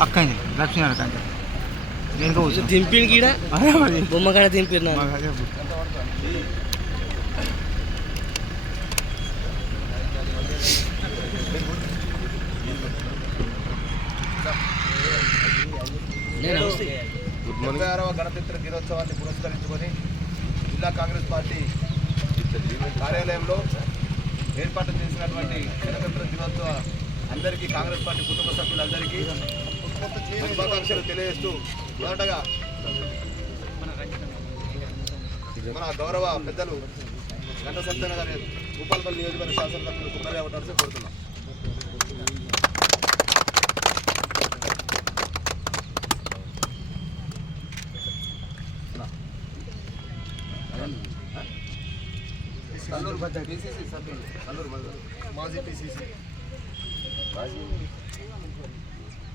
అక్కని లక్ష్మీనారాయణ కంటే. నేను దింపిడు మరి. బొమ్మ కాడ దింపిడు ముప్పై ఆరవ గణతంత్ర దినోత్సవాన్ని పురస్కరించుకొని జిల్లా కాంగ్రెస్ పార్టీ కార్యాలయంలో ఏర్పాటు చేసినటువంటి గణతంత్ర దినోత్సవ అందరికీ కాంగ్రెస్ పార్టీ కుటుంబ సభ్యులందరికీ శుభాకాంక్షలు తెలియజేస్తూ మొదటగా మన గౌరవ పెద్దలు గంట సత్యన గారి భూపాలపల్లి నియోజకవర్గ శాసనసభ్యులు కుమ్మరి అవటాల్సి కోరుతున్నాం. కల్లూరు పిసిసి సభ్యులు కల్లూరు మాజీ పిసిసి. అన్న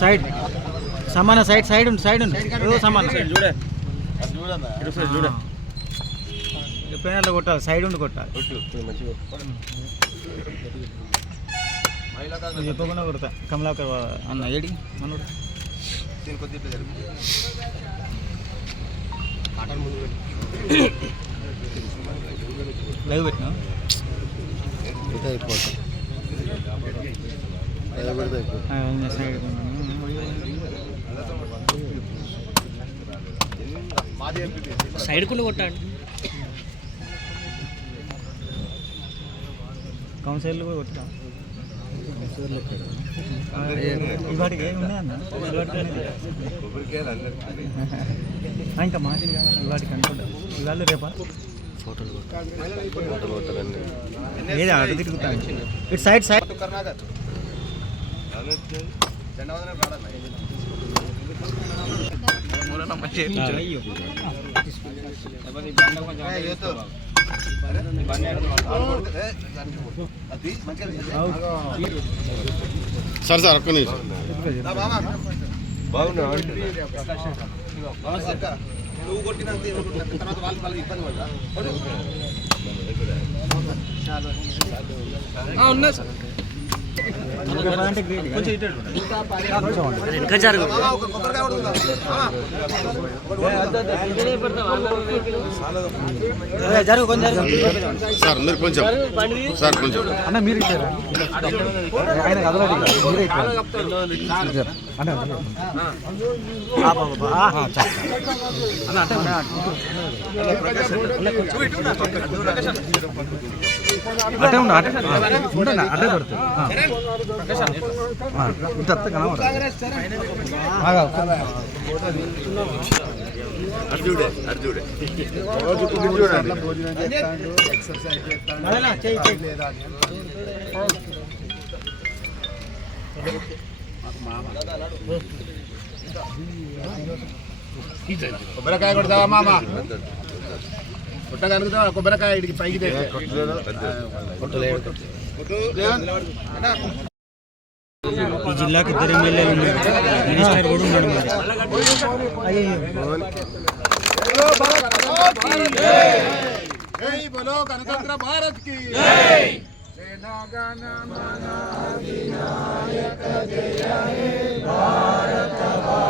సైడ్. సమాన సైడ్ సైడ్ ఉంది సైడ్ ఉంది సమాన చూడే. ఎప్పుడైనా అట్లా కొట్టాలి సైడ్ ఉండి కొట్టాలి. చెప్పకుండా కొడతా. కమలాకర్ అన్న ఏడి? మనోడు. లైవ్ పెట్టినా? ఎంపీ సైడ్ కుండా కొట్టాడు కౌన్సిల్ కూడా కొట్టా. ఇవాటికి ఏమి ఉన్నాయన్న ఇవాటికి ఇంకా అనుకుంటా ఇవాళ రేపా? ఏది అటు తిరుగుతాను ఇటు సైడ్ సైడ్. పట్టు సార్ సార్ ఒక్క నిమిషం నా మామ. నమస్తే అక్క. నువ్వు కొట్టినంత. తర్వాత వాళ్ళు వాళ్ళకి ఇబ్బంది పడదా? కొడు. ఉన్నా సార్ జరుగు జరుగు కొంచెం సార్ మీరు కొంచెం సార్ కొంచెం అన్న మీరు ఆయన కదలదు మీరే ఇచ్చారు అన్న అన్న అంటే అటే ఉన్నా అటే ఉండన్నా అటే దొరుకుతుంది ఆ. ఆ, ఇటు వస్తే కొబ్బరికాయ కొడతావా మామ? కొట్టగలుగుతావా? కొబ్బరికాయ ఇడికి పైకి. ఈ జిల్లాకి ఇద్దరు ఎమ్మెల్యేలు ఉన్నారు. మినిస్టర్ కూడా ఉన్నాడు మరి. అయ్యో జై బలో గణతంత్ర భారత్కి तव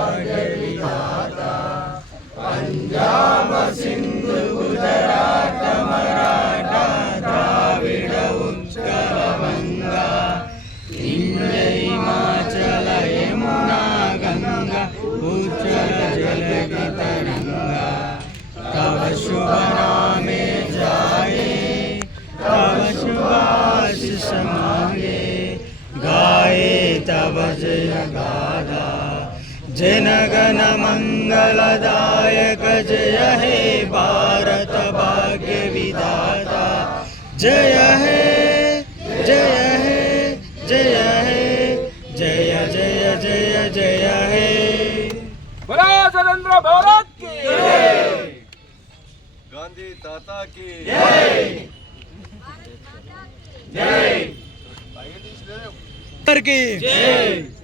जनगणमङ्गलदायक जय हे भारत भाग्यविधाता। जय हे जय हे जय हे जय जय जय जय हे। स्वतंत्र भारत की। गांधी ताता की। जय। की। जय।